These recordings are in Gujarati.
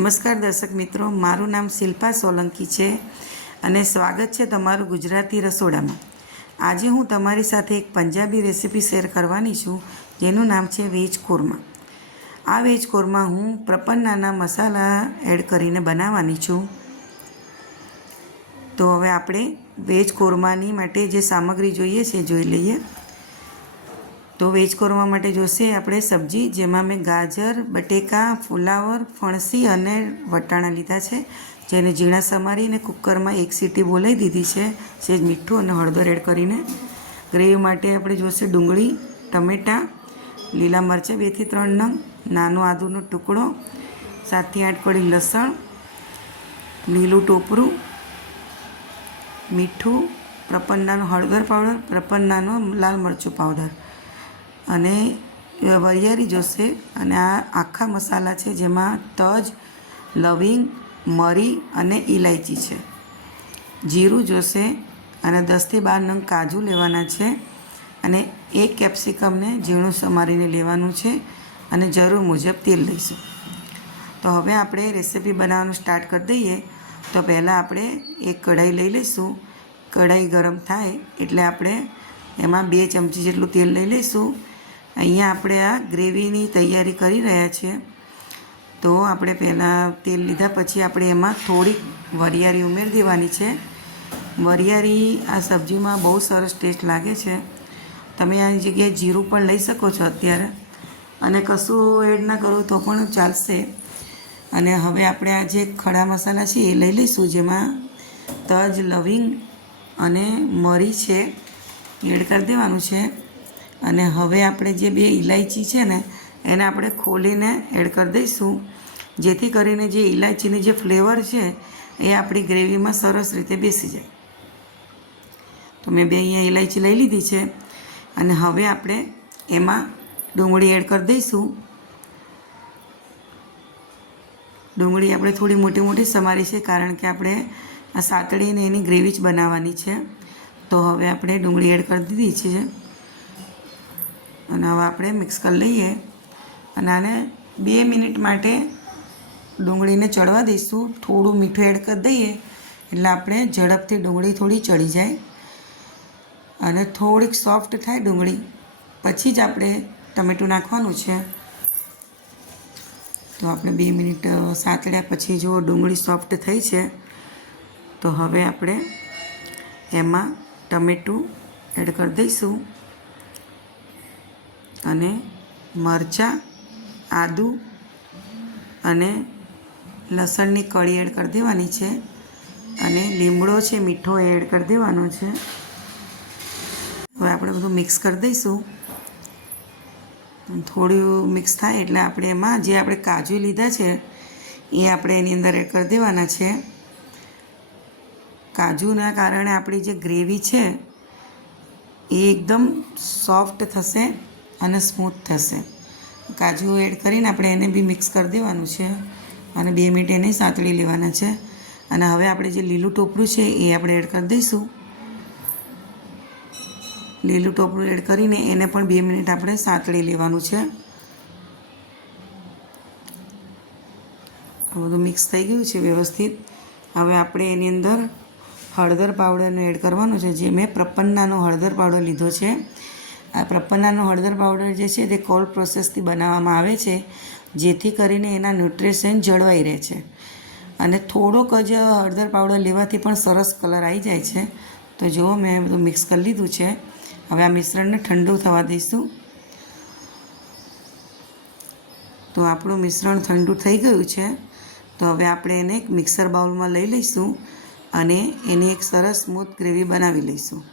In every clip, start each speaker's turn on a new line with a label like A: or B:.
A: નમસ્કાર દર્શક મિત્રો, મારું નામ શિલ્પા સોલંકી છે અને સ્વાગત છે તમારું ગુજરાતી રસોડામાં. આજે હું તમારી સાથે એક પંજાબી રેસીપી શેર કરવાની છું, જેનું નામ છે વેજ કોરમા આ વેજ કોરમા હું પ્રપન્નાના મસાલા એડ કરીને બનાવવાની છું. તો હવે આપણે વેજ કોરમાની માટે જે સામગ્રી જોઈએ છે, જોઈ લઈએ. તો વેજ કોરમા માટે જોશે આપણે સબ્જી, જેમાં મેં ગાજર, બટેકા, ફુલાવર, ફણસી અને વટાણા લીધા છે. જેને ઝીણા સમારીને કુકરમાં એક સીટી બોલાવી દીધી છે. સેજ મીઠું અને હળદર એડ કરીને. ગ્રેવી માટે આપણે જોશે ડુંગળી, ટમેટાં, લીલા મરચાં બેથી ત્રણ નંગ, નાનો આદુનો ટુકડો સાતથી આઠ કળી લસણ, લીલું ટોપરું, મીઠું, પ્રપન્નાનો હળદર પાવડર, પ્રપન્નાનો લાલ મરચું પાવડર. અને વરિયાળી જોશે અને આ આખા મસાલા છે જેમાં તજ, લવિંગ, મરી અને ઇલાયચી છે. જીરું જોશે અને દસથી બાર નંગ કાજુ લેવાના છે અને એક કેપ્સિકમને ઝીણું સમારીને લેવાનું છે અને જરૂર મુજબ તેલ લઈશું. તો હવે આપણે રેસીપી બનાવવાનું સ્ટાર્ટ કરી દઈએ. તો પહેલાં આપણે એક કઢાઈ લઈ લઈશું. કઢાઈ ગરમ થાય એટલે આપણે એમાં બે ચમચી જેટલું તેલ લઈ લઈશું. અહીંયા આપણે આ ગ્રેવીની તૈયારી કરી રહ્યા છીએ. તો આપણે પહેલાં તેલ લીધા પછી આપણે એમાં થોડીક વરિયાળી ઉમેરી દેવાની છે. વરિયાળી આ સબ્જીમાં બહુ સરસ ટેસ્ટ લાગે છે. તમે આની જગ્યાએ જીરું પણ લઈ શકો છો અત્યારે. અને કશું એડ ના કરો તો પણ ચાલશે. અને હવે આપણે આ જે ખડા મસાલા છે એ લઈ લઈશું, જેમાં તજ, લવિંગ અને મરી છે. એડ કરી દેવાનું છે. અને હવે આપણે જે બે ઇલાયચી છે ને, એને આપણે ખોલીને એડ કરી દઈશું. જેથી કરીને જે ઇલાયચીની જે ફ્લેવર છે, એ આપણી ગ્રેવીમાં સરસ રીતે બેસી જાય. તો મેં બે અહીંયા ઇલાયચી લઈ લીધી છે. અને હવે આપણે એમાં ડુંગળી એડ કરી દઈશું. ડુંગળી આપણે થોડી મોટી મોટી સમારી છે, કારણ કે આપણે આ સાતળીને એની ગ્રેવી જ બનાવવાની છે. તો હવે આપણે ડુંગળી એડ કરી દીધી છે. અને હવે આપણે મિક્સ કરી લઈએ. અને આને બે મિનિટ માટે ડુંગળીને ચડવા દઈશું. થોડું મીઠું એડ કરી દઈએ. એટલે આપણે ઝડપથી ડુંગળી થોડી ચડી જાય. અને થોડીક સોફ્ટ થાય ડુંગળી. પછી જ આપણે ટમેટું નાખવાનું છે. તો આપણે બે મિનિટ સાતડ્યા પછી જો ડુંગળી સોફ્ટ થઈ છે, તો હવે આપણે એમાં ટમેટું એડ કરી દઈશું. અને મરચાં, આદુ અને લસણની કળી એડ કરી દેવાની છે અને લીમડો છે, મીઠો એડ કરી દેવાનો છે. હવે આપણે બધું મિક્સ કરી દઈશું. થોડું મિક્સ થાય એટલે આપણે એમાં જે આપણે કાજુ લીધા છે, એ આપણે એની અંદર એડ કરી દેવાના છે. કાજુના કારણે આપણી જે ગ્રેવી છે, એ એકદમ સોફ્ટ થશે. અને સ્મૂથ થશે. કાજુ એડ કરીને આપણે એને બી મિક્સ કરી દેવાનું છે. અને બે મિનિટ એને સાંતળી લેવાના છે. અને હવે આપણે જે લીલું ટોપરું છે એ આપણે એડ કરી દઈશું. લીલું ટોપરું એડ કરીને એને પણ બે મિનિટ આપણે સાંતળી લેવાનું છે. આ બધું મિક્સ થઈ ગયું છે વ્યવસ્થિત. હવે આપણે એની અંદર હળદર પાવડરને એડ કરવાનું છે. જે મેં પ્રપન્નાનો હળદર પાવડર લીધો છે. આ પ્રપન્નાનો હળદર પાવડર જે છે તે કોલ્ડ પ્રોસેસથી બનાવવામાં આવે છે, જેથી કરીને એના ન્યુટ્રિશન જળવાઈ રહે છે. અને થોડોક જ હળદર પાવડર લેવાથી પણ સરસ કલર આવી જાય છે. તો જુઓ, મેં બધું મિક્સ કરી લીધું છે. હવે આ મિશ્રણને ઠંડુ થવા દઈશું. તો આપણું મિશ્રણ ઠંડુ થઈ ગયું છે. તો હવે આપણે એને એક મિક્સર બાઉલમાં લઈ લઈશું અને એની એક સરસ સ્મૂથ ગ્રેવી બનાવી લઈશું.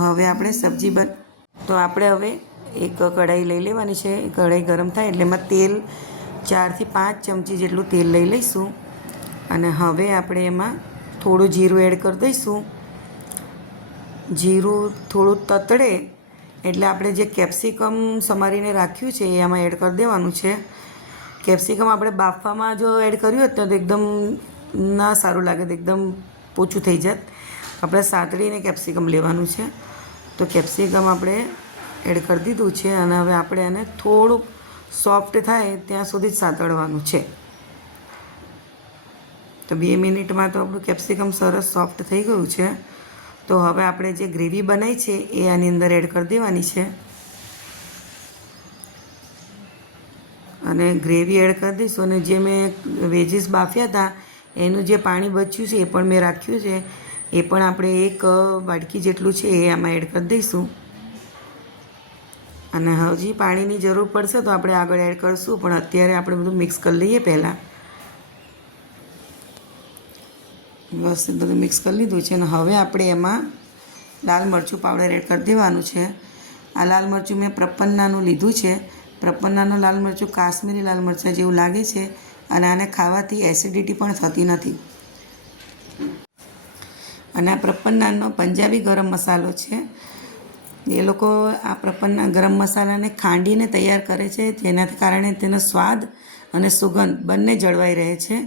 A: હવે આપણે સબ્જી બન તો આપણે હવે એક કઢાઈ લઈ લેવાની છે. કઢાઈ ગરમ થાય એટલે એમાં તેલ ચારથી પાંચ ચમચી જેટલું તેલ લઈ લઈશું. અને હવે આપણે એમાં થોડું જીરું એડ કરી દઈશું. જીરું થોડું તતડે એટલે આપણે જે કેપ્સિકમ સમારીને રાખ્યું છે એ આમાં એડ કરી દેવાનું છે. કેપ્સિકમ આપણે બાફવામાં જો એડ કર્યું હોત તો એકદમ ના સારું લાગે એકદમ પોચું થઈ જાત. આપણે સાતળીને કેપ્સિકમ લેવાનું છે. તો કેપ્સિકમ આપણે એડ કરી દીધું છે અને હવે આપણે એને થોડુંક સોફ્ટ થાય ત્યાં સુધી જ સાતળવાનું છે. તો બે મિનિટમાં તો આપણું કેપ્સિકમ સરસ સોફ્ટ થઈ ગયું છે. તો હવે આપણે જે ગ્રેવી બનાવી છે એ આની અંદર એડ કરી દેવાની છે. અને ગ્રેવી એડ કરી દઈશું અને જે મેં વેજીસ બાફ્યા હતા, એનું જે પાણી બચ્યું છે એ પણ મેં રાખ્યું છે. એ પણ આપણે એક વાડકી જેટલું છે એ આમાં એડ કરી દઈશું. અને હજી પાણીની જરૂર પડશે તો આપણે આગળ એડ કરીશું, પણ અત્યારે આપણે બધું મિક્સ કરી લઈએ પહેલાં. બસ બધું મિક્સ કરી લીધું છે અને હવે આપણે એમાં લાલ મરચું પાવડર એડ કરી દેવાનું છે. આ લાલ મરચું મેં પ્રપન્નાનું લીધું છે. પ્રપન્નાનું લાલ મરચું કાશ્મીરી લાલ મરચાં જેવું લાગે છે અને આને ખાવાથી એસિડિટી પણ થતી નથી. અને આ પ્રપન્નાનો પંજાબી ગરમ મસાલો છે. એ લોકો આ પ્રપન્ના ગરમ મસાલાને ખાંડીને તૈયાર કરે છે. જેના કારણે તેનો સ્વાદ અને સુગંધ બંને જળવાઈ રહે છે.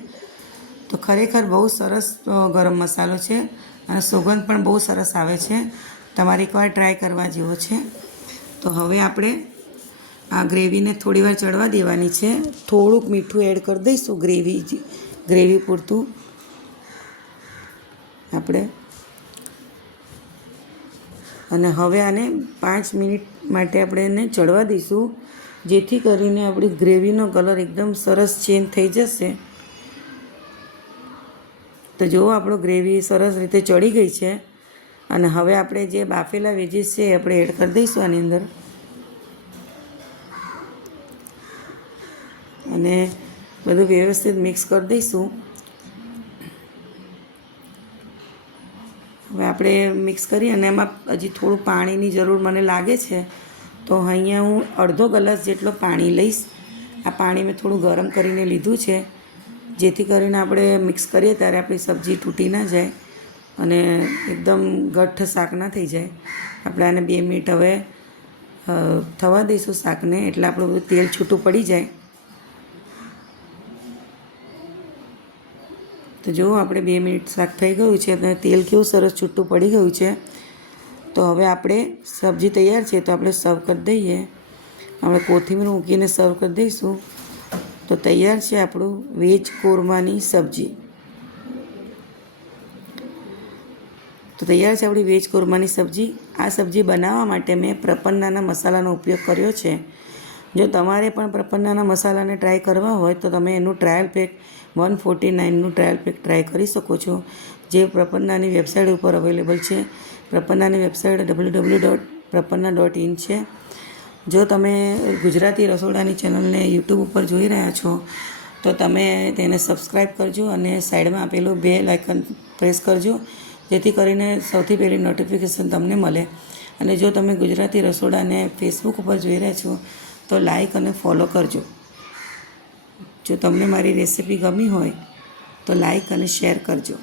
A: તો ખરેખર બહુ સરસ ગરમ મસાલો છે અને સુગંધ પણ બહુ સરસ આવે છે. તમારે એકવાર ટ્રાય કરવા જેવો છે. તો હવે આપણે આ ગ્રેવીને થોડી વાર ચડવા દેવાની છે. થોડુંક મીઠું એડ કરી દઈશું ગ્રેવી ગ્રેવી પૂરતું. આપણે અને હવે આને પાંચ મિનિટ માટે આપણે એને ચડવા દઈશું. જેથી કરીને આપણી ગ્રેવીનો કલર એકદમ સરસ ચેન્જ થઈ જશે. તો જુઓ, આપણો ગ્રેવી સરસ રીતે ચડી ગઈ છે. અને હવે આપણે જે બાફેલા વેજીસ છે એ આપણે એડ કરી દઈશું આની અંદર. અને બધું વ્યવસ્થિત મિક્સ કરી દઈશું. હવે આપણે મિક્સ કરી અને એમાં હજી થોડું પાણીની જરૂર મને લાગે છે, તો અહીંયા હું અડધો ગ્લાસ જેટલો પાણી લઈશ. આ પાણી મેં થોડું ગરમ કરીને લીધું છે. જેથી કરીને આપણે મિક્સ કરીએ ત્યારે આપણી સબ્જી તૂટી ના જાય અને એકદમ ગઠ્ઠ શાક ના થઈ જાય. આપણે આને બે મિનિટ હવે થવા દઈશું શાકને એટલે આપણું તેલ છૂટું પડી જાય. તો જુઓ આપણે બે મિનિટ શાક થઈ ગયું છે અને તેલ કેવું સરસ છૂટું પડી ગયું છે, તો હવે આપણે સબ્જી તૈયાર છે તો આપણે સર્વ કરી દઈએ. આપણે કોથમીર મૂકીને સર્વ કરી દઈશું. તો તૈયાર છે આપણું વેજ કોરમાની સબ્જી. તો તૈયાર છે આપણી વેજ કોરમાની સબ્જી. આ સબ્જી બનાવવા માટે મેં પ્રપન્નાના મસાલાનો ઉપયોગ કર્યો છે. જો તમારે પણ પ્રપન્નાના મસાલાને ટ્રાય કરવા હોય તો તમે એનું ટ્રાયલ પેક વન ફોર્ટી નાઇનનું ટ્રાયલ પેક ટ્રાય કરી શકો છો. જે પ્રપન્નાની વેબસાઇટ ઉપર અવેલેબલ છે. પ્રપન્નાની website W W dot Prapanna dot in છે. જો તમે ગુજરાતી રસોડાની ચેનલને યુટ્યુબ ઉપર જોઈ રહ્યા છો, તો તમે તેને સબસ્ક્રાઈબ કરજો અને સાઈડમાં આપેલું બે લાઇકન પ્રેસ કરજો, જેથી કરીને સૌથી પહેલી નોટિફિકેશન તમને મળે. અને જો તમે ગુજરાતી રસોડાને ફેસબુક ઉપર જોઈ રહ્યા છો, તો લાઈક અને ફોલો કરજો. જો તમને મારી રેસિપી ગમી હોય તો લાઈક અને શેર કરજો.